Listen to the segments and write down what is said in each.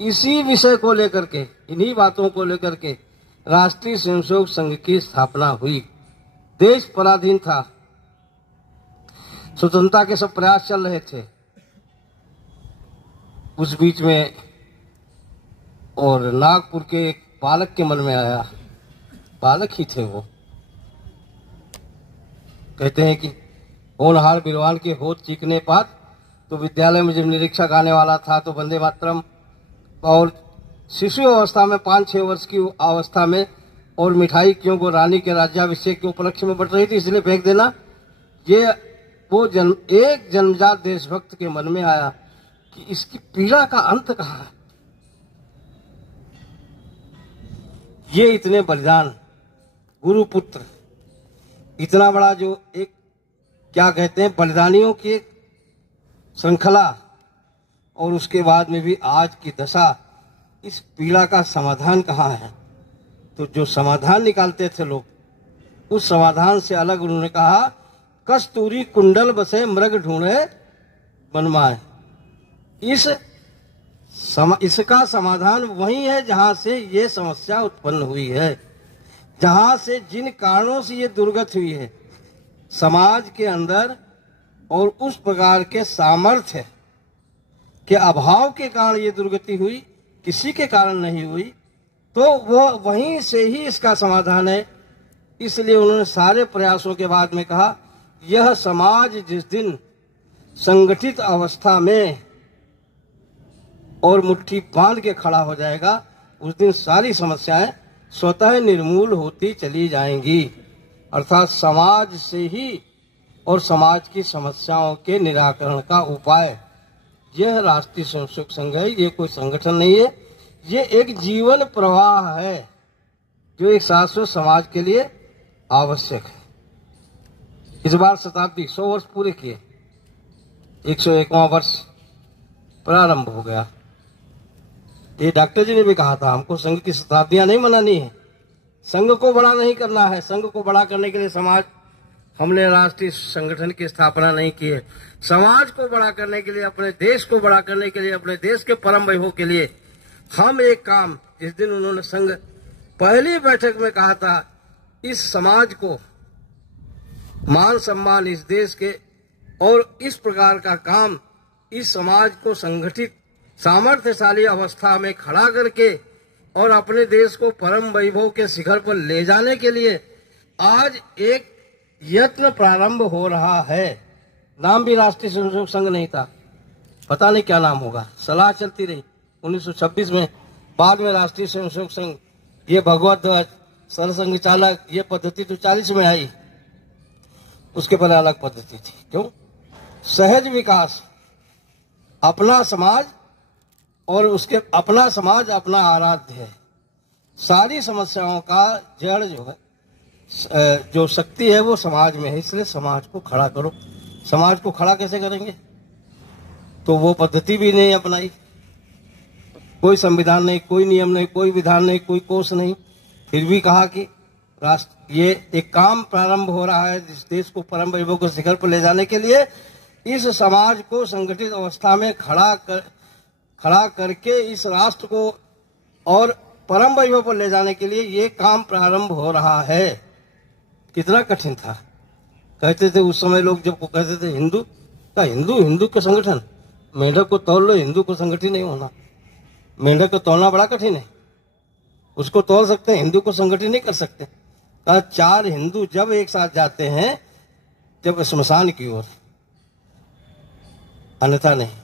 इसी विषय को लेकर के, इन्हीं बातों को लेकर के राष्ट्रीय स्वयंसेवक संघ की स्थापना हुई। देश पराधीन था, स्वतंत्रता के सब प्रयास चल रहे थे। उस बीच में और नागपुर के एक बालक के मन में आया, बालक ही थे वो, कहते हैं कि होनहार विद्वान के होठ चीखने पात, तो विद्यालय में जब निरीक्षक आने वाला था तो वंदे मातरम, और शिशु अवस्था में 5-6 वर्ष की अवस्था में, और मिठाई क्यों को रानी के राज्याभिषेक के उपलक्ष्य में बट रही थी, इसलिए फेंक देना। ये वो एक जन्मजात देशभक्त के मन में आया कि इसकी पीड़ा का अंत कहाँ है। ये इतने बलिदान, गुरुपुत्र, इतना बड़ा जो एक क्या कहते हैं बलिदानियों की श्रृंखला, और उसके बाद में भी आज की दशा, इस पीड़ा का समाधान कहाँ है। तो जो समाधान निकालते थे लोग, उस समाधान से अलग उन्होंने कहा, कस्तूरी कुंडल बसे मृग ढूंढे बनमाए। इसका समाधान वही है जहां से ये समस्या उत्पन्न हुई है, जहां से जिन कारणों से ये दुर्गत हुई है समाज के अंदर, और उस प्रकार के सामर्थ्य के अभाव के कारण ये दुर्गति हुई, किसी के कारण नहीं हुई। तो वो वहीं से ही इसका समाधान है। इसलिए उन्होंने सारे प्रयासों के बाद में कहा, यह समाज जिस दिन संगठित अवस्था में और मुट्ठी बांध के खड़ा हो जाएगा, उस दिन सारी समस्याएं स्वतः निर्मूल होती चली जाएंगी। अर्थात समाज से ही और समाज की समस्याओं के निराकरण का उपाय यह राष्ट्रीय स्वयंसेवक संघ है। ये कोई संगठन नहीं है, ये एक जीवन प्रवाह है जो एक शाश्वत समाज के लिए आवश्यक है। इस बार शताब्दी 100 वर्ष पूरे किए, 101वां वर्ष प्रारंभ हो गया। ये डॉक्टर जी ने भी कहा था, हमको संघ की शताब्दियां नहीं मनानी है, संघ को बड़ा नहीं करना है। संघ को बड़ा करने के लिए समाज, हमने राष्ट्रीय संगठन की स्थापना नहीं की है। समाज को बड़ा करने के लिए, अपने देश को बड़ा करने के लिए, अपने देश के परम वैभव के लिए हम एक काम, जिस दिन उन्होंने संघ पहली बैठक में कहा था, इस समाज को मान सम्मान इस देश के, और इस प्रकार का काम इस समाज को संगठित सामर्थ्यशाली अवस्था में खड़ा करके और अपने देश को परम वैभव के शिखर पर ले जाने के लिए आज एक यत्न प्रारंभ हो रहा है। नाम भी राष्ट्रीय स्वयंसेवक संघ नहीं था, पता नहीं क्या नाम होगा, सलाह चलती रही 1926 में, बाद में राष्ट्रीय स्वयंसेवक संघ, ये भगवत ध्वज, सरसंघ चालक, ये पद्धति तो 40 में आई, उसके पहले अलग पद्धति थी। क्यों? सहज विकास, अपना समाज, और उसके अपना समाज अपना आराध्य है। सारी समस्याओं का जड़ जो है, जो शक्ति है वो समाज में है। इसलिए समाज को खड़ा करो। समाज को खड़ा कैसे करेंगे? तो वो पद्धति भी नहीं अपनाई, कोई संविधान नहीं, कोई नियम नहीं, कोई विधान नहीं, कोई कोष नहीं। फिर भी कहा कि राष्ट्र, ये एक काम प्रारंभ हो रहा है जिस देश को परम वैभव के शिखर पर ले जाने के लिए, इस समाज को संगठित अवस्था में खड़ा करके इस राष्ट्र को और परम वैभव पर ले जाने के लिए ये काम प्रारंभ हो रहा है। कितना कठिन था। कहते थे उस समय लोग, जब कहते थे हिंदू का, हिंदू का संगठन, मेंढक को तोल लो, हिंदू को संगठित नहीं होना। मेंढक को तोलना बड़ा कठिन है, उसको तोल सकते हैं, हिंदू को संगठित नहीं कर सकते। कहा 4 हिंदू जब एक साथ जाते हैं जब श्मशान की ओर, अन्यथा नहीं।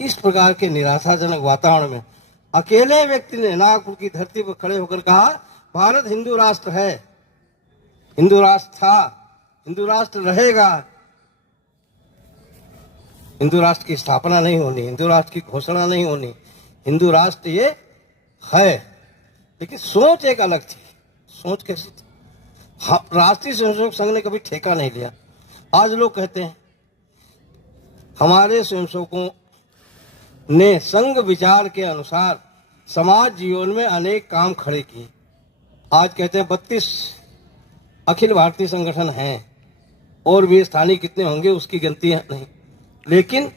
इस प्रकार के निराशाजनक वातावरण में अकेले व्यक्ति ने नागपुर की धरती पर खड़े होकर कहा, भारत हिंदू राष्ट्र है, हिंदू राष्ट्र था, हिंदू राष्ट्र रहेगा। हिंदू राष्ट्र की स्थापना नहीं होनी, हिंदू राष्ट्र की घोषणा नहीं होनी, हिंदू राष्ट्र ये है। लेकिन सोच एक अलग थी। सोच कैसी थी? राष्ट्रीय स्वयंसेवक संघ ने कभी ठेका नहीं लिया। आज लोग कहते हैं हमारे स्वयंसेवकों ने संघ विचार के अनुसार समाज जीवन में अनेक काम खड़े किए। आज कहते हैं 32 अखिल भारतीय संगठन हैं, और भी स्थानीय कितने होंगे उसकी गिनती नहीं। लेकिन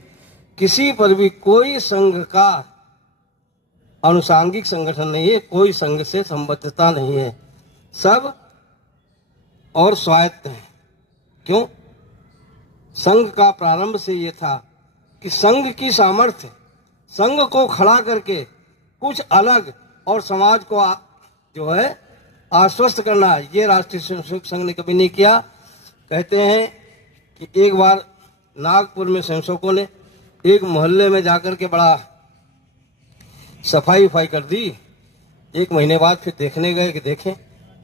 किसी पर भी कोई संघ का अनुसांगिक संगठन नहीं है, कोई संघ से संबद्धता नहीं है, सब और स्वायत्त है। क्यों? संघ का प्रारंभ से ये था कि संघ की सामर्थ्य, संघ को खड़ा करके कुछ अलग और समाज को जो है आश्वस्त करना, ये राष्ट्रीय स्वयंसेवक संघ ने कभी नहीं किया। कहते हैं कि एक बार नागपुर में स्वयंसेवकों ने एक मोहल्ले में जाकर के बड़ा सफाई उफाई कर दी। 1 महीने बाद फिर देखने गए कि देखें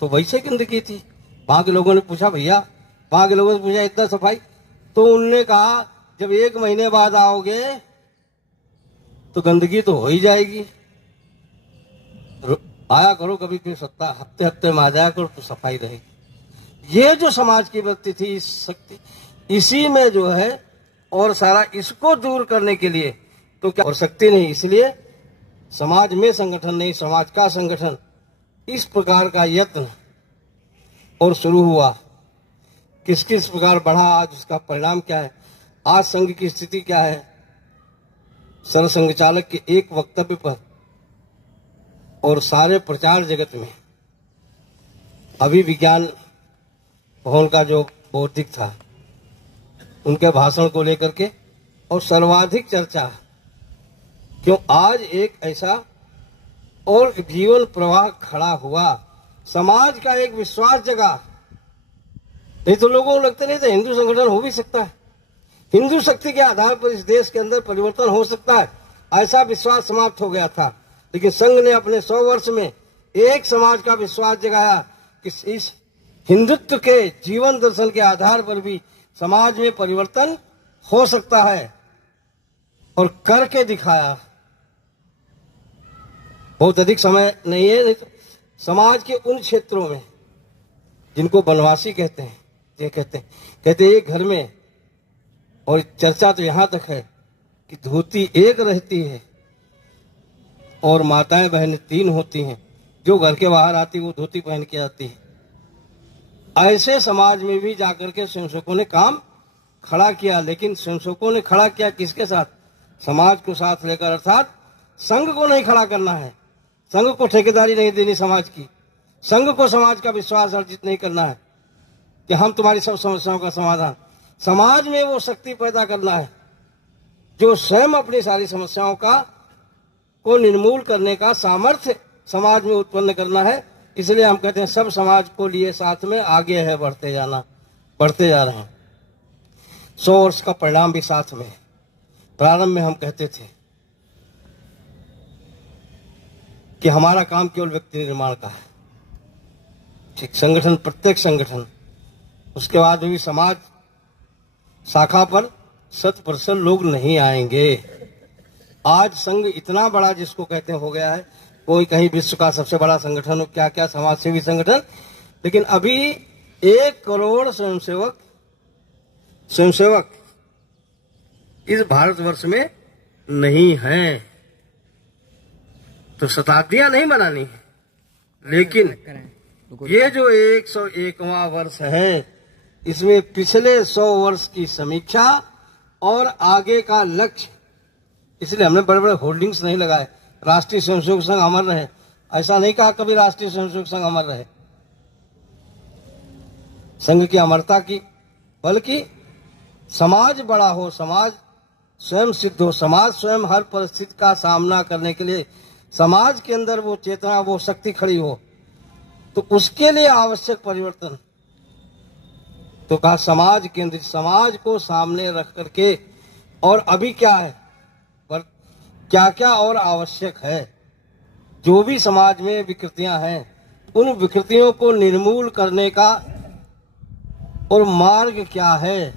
तो वैसे गंदगी थी। वहां के लोगों ने पूछा, भैया, वहां के लोगों ने पूछा इतना सफाई, तो उनने कहा जब 1 महीने बाद आओगे तो गंदगी तो हो ही जाएगी, आया करो कभी कोई हफ्ते हफ्ते में आ जाया करो तो सफाई रहेगी। ये जो समाज की व्यक्ति थी, इस शक्ति, इसी में जो है, और सारा इसको दूर करने के लिए तो क्या और शक्ति नहीं, इसलिए समाज में संगठन नहीं, समाज का संगठन, इस प्रकार का यत्न और शुरू हुआ। किस किस प्रकार बढ़ा, आज उसका परिणाम क्या है, आज संघ की स्थिति क्या है। सरसंघ चालक के एक वक्तव्य पर और सारे प्रचार जगत में अभी विज्ञान भवन का जो बौद्धिक था, उनके भाषण को लेकर के और सर्वाधिक चर्चा, क्यों आज एक ऐसा और जीवन प्रवाह खड़ा हुआ, समाज का एक विश्वास जगा। नहीं तो लोगों को लगता नहीं था हिंदू संगठन हो भी सकता है, हिंदू शक्ति के आधार पर इस देश के अंदर परिवर्तन हो सकता है, ऐसा विश्वास समाप्त हो गया था। लेकिन संघ ने अपने 100 वर्ष में एक समाज का विश्वास जगाया कि इस हिंदुत्व के जीवन दर्शन के आधार पर भी समाज में परिवर्तन हो सकता है, और करके दिखाया। बहुत अधिक समय नहीं है, नहीं तो समाज के उन क्षेत्रों में जिनको वनवासी कहते हैं, ये कहते हैं एक घर में, और चर्चा तो यहाँ तक है कि धोती एक रहती है और माताएं बहनें 3 होती हैं, जो घर के बाहर आती वो धोती पहन के आती है। ऐसे समाज में भी जाकर के स्वयंसेवकों ने काम खड़ा किया, लेकिन स्वयंसेवकों ने खड़ा किया किसके साथ? समाज को साथ लेकर, अर्थात संघ को नहीं खड़ा करना है, संघ को ठेकेदारी नहीं देनी समाज की, संघ को समाज का विश्वास अर्जित नहीं करना है कि हम तुम्हारी सब समस्याओं का समाधान, समाज में वो शक्ति पैदा करना है जो स्वयं अपनी सारी समस्याओं को निर्मूल करने का सामर्थ्य समाज में उत्पन्न करना है। इसलिए हम कहते हैं सब समाज को लिए साथ में आगे है, बढ़ते जा रहे हैं। 100 वर्ष का परिणाम भी साथ में। प्रारंभ में हम कहते थे कि हमारा काम केवल व्यक्ति निर्माण का है, ठीक, संगठन, प्रत्येक संगठन, उसके बाद भी समाज शाखा पर 100% लोग नहीं आएंगे। आज संघ इतना बड़ा जिसको कहते हैं हो गया है, कोई कहीं विश्व का सबसे बड़ा संगठन हो, क्या क्या समाज सेवी संगठन, लेकिन अभी 1 करोड़ स्वयंसेवक इस भारतवर्ष में नहीं हैं। तो शताब्दियां नहीं बनानी है, लेकिन ये जो 101वां वर्ष है, इसमें पिछले 100 वर्ष की समीक्षा और आगे का लक्ष्य, इसलिए हमने बड़े बड़े होर्डिंग्स नहीं लगाए, राष्ट्रीय स्वयंसेवक संघ अमर रहे, ऐसा नहीं कहा कभी राष्ट्रीय स्वयंसेवक संघ अमर रहे, संघ की अमरता की, बल्कि समाज बड़ा हो, समाज स्वयं सिद्ध हो, समाज स्वयं हर परिस्थिति का सामना करने के लिए समाज के अंदर वो चेतना, वो शक्ति खड़ी हो, तो उसके लिए आवश्यक परिवर्तन। तो कहा समाज केंद्रित, समाज को सामने रख करके, और अभी क्या है, पर क्या क्या और आवश्यक है, जो भी समाज में विकृतियां हैं, उन विकृतियों को निर्मूल करने का और मार्ग क्या है।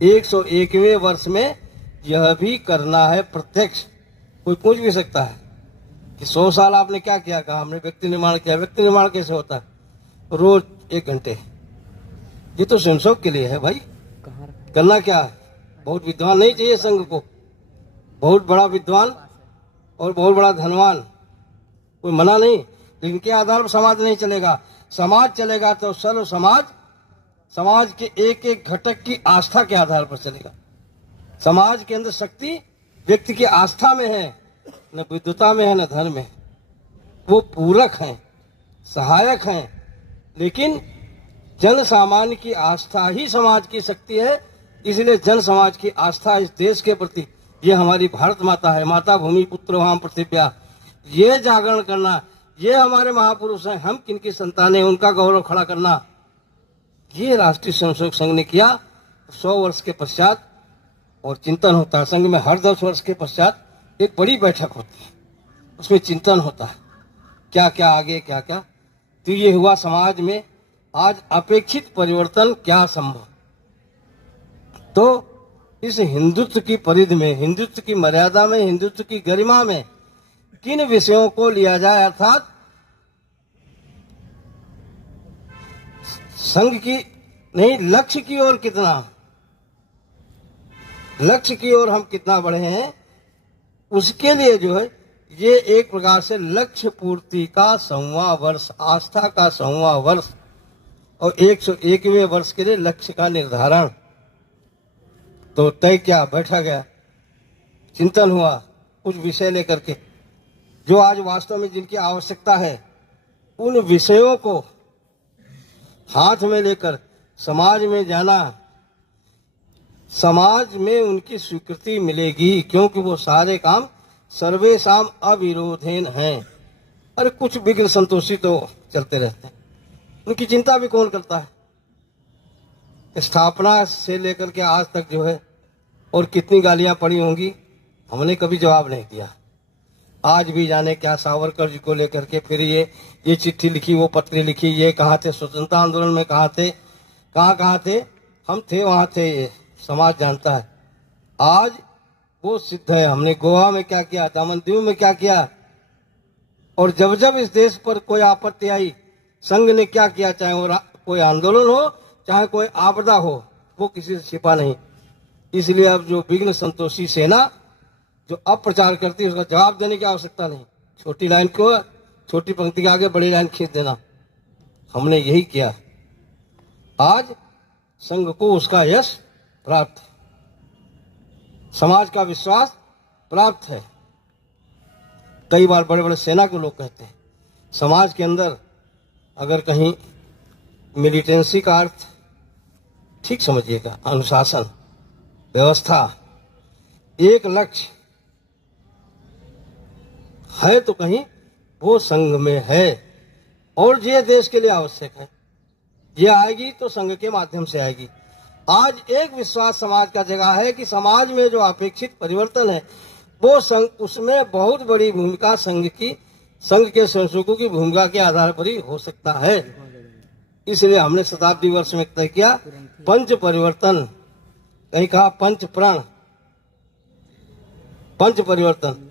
101वें वर्ष में यह भी करना है प्रत्यक्ष। कोई पूछ भी सकता है कि 100 साल आपने क्या किया, कहा हमने व्यक्ति निर्माण किया। व्यक्ति निर्माण कैसे होता है? रोज 1 घंटे, ये तो स्वयंसेवक के लिए है भाई। करना क्या है? बहुत विद्वान नहीं चाहिए संघ को, बहुत बड़ा विद्वान और बहुत बड़ा धनवान, कोई मना नहीं, लेकिन के आधार पर समाज नहीं चलेगा। समाज चलेगा तो सर्व समाज के एक एक घटक की आस्था के आधार पर चलेगा। समाज के अंदर शक्ति व्यक्ति की आस्था में है, न विद्वता में है न धन में, वो पूरक हैं, सहायक हैं। लेकिन जन सामान्य की आस्था ही समाज की शक्ति है। इसलिए जन समाज की आस्था इस देश के प्रति, ये हमारी भारत माता है, माता भूमि पुत्र वाम पृथिव्या, ये जागरण करना, ये हमारे महापुरुष हैं, हम किनकी संतान हैं, उनका गौरव खड़ा करना, ये राष्ट्रीय स्वयंसेवक संघ ने किया। 100 वर्ष के पश्चात और चिंतन होता है। संघ में हर 10 वर्ष के पश्चात एक बड़ी बैठक होती है, उसमें चिंतन होता है, क्या क्या आगे क्या क्या। तो ये हुआ समाज में आज अपेक्षित परिवर्तन क्या संभव। तो इस हिंदुत्व की परिधि में, हिंदुत्व की मर्यादा में, हिंदुत्व की गरिमा में किन विषयों को लिया जाए, अर्थात संघ की नहीं, लक्ष्य की ओर कितना, लक्ष्य की ओर हम कितना बढ़े हैं, उसके लिए जो है ये एक प्रकार से लक्ष्य पूर्ति का 100वां वर्ष, आस्था का 100वां वर्ष और 101वें वर्ष के लिए लक्ष्य का निर्धारण। तो तय क्या, बैठा गया, चिंतन हुआ कुछ विषय लेकर के, जो आज वास्तव में जिनकी आवश्यकता है, उन विषयों को हाथ में लेकर समाज में जाना। समाज में उनकी स्वीकृति मिलेगी, क्योंकि वो सारे काम सर्वेशाम अविरोधेन हैं। अरे कुछ विघ्न संतोषी तो चलते रहते हैं, उनकी चिंता भी कौन करता है। स्थापना से लेकर के आज तक जो है, और कितनी गालियां पड़ी होंगी, हमने कभी जवाब नहीं दिया। आज भी जाने क्या सावरकर जी को लेकर के फिर ये चिट्ठी लिखी, वो पत्री लिखी, ये कहाँ थे स्वतंत्रता आंदोलन में, कहाँ थे, कहाँ थे, हम थे वहाँ थे, ये समाज जानता है। आज वो सिद्ध है, हमने गोवा में क्या किया, दमन दीव में क्या किया, और जब जब इस देश पर कोई आपत्ति आई, संघ ने क्या किया, चाहे वो कोई आंदोलन हो, चाहे कोई आपदा हो, वो किसी से छिपा नहीं। इसलिए अब जो विघ्न संतोषी सेना जो अप्रचार करती है, उसका जवाब देने की आवश्यकता नहीं। छोटी लाइन को, छोटी पंक्ति के आगे बड़ी लाइन खींच देना, हमने यही किया। आज संघ को उसका यश प्राप्त है, समाज का विश्वास प्राप्त है। कई बार बड़े बड़े सेना के लोग कहते हैं, समाज के अंदर अगर कहीं मिलिटेंसी का अर्थ ठीक समझिएगा, अनुशासन, व्यवस्था, एक लक्ष्य है, तो कहीं वो संघ में है, और ये देश के लिए आवश्यक है। ये आएगी तो संघ के माध्यम से आएगी। आज एक विश्वास समाज का जगह है कि समाज में जो अपेक्षित परिवर्तन है, वो संघ, उसमें बहुत बड़ी भूमिका संघ की, संघ के स्वयंसेवकों की भूमिका के आधार पर ही हो सकता है। इसलिए हमने शताब्दी वर्ष में तय किया पंच परिवर्तन, कहीं कहा पंच प्रण, पंच परिवर्तन,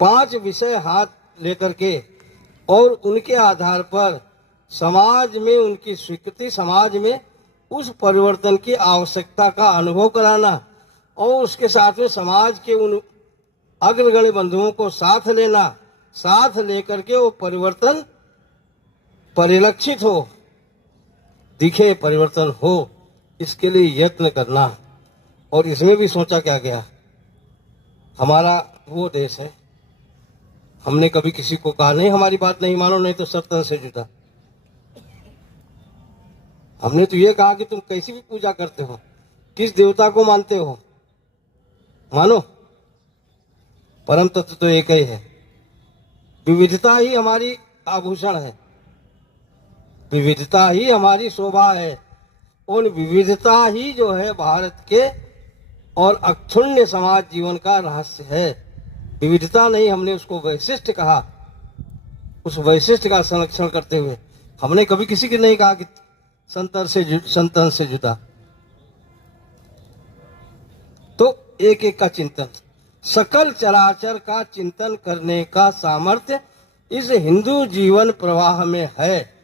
5 विषय हाथ लेकर के, और उनके आधार पर समाज में उनकी स्वीकृति, समाज में उस परिवर्तन की आवश्यकता का अनुभव कराना, और उसके साथ में समाज के उन अग्रगण्य बंधुओं को साथ लेना, साथ लेकर के वो परिवर्तन परिलक्षित हो, दिखे, परिवर्तन हो, इसके लिए यत्न करना। और इसमें भी सोचा क्या गया, हमारा वो देश है, हमने कभी किसी को कहा नहीं हमारी बात नहीं मानो, नहीं तो सत्तन से जुटा। हमने तो ये कहा कि तुम कैसी भी पूजा करते हो, किस देवता को मानते हो, मानो, परम तत्व तो एक ही है। विविधता ही हमारी आभूषण है, विविधता ही हमारी शोभा है, और विविधता ही जो है भारत के और अक्षुण्य समाज जीवन का रहस्य है। विविधता नहीं, हमने उसको वैशिष्ट कहा। उस वैशिष्ट का संरक्षण करते हुए हमने कभी किसी की नहीं कहा कि संतन से जुदा। तो एक एक का चिंतन, सकल चराचर का चिंतन करने का सामर्थ्य इस हिंदू जीवन प्रवाह में है।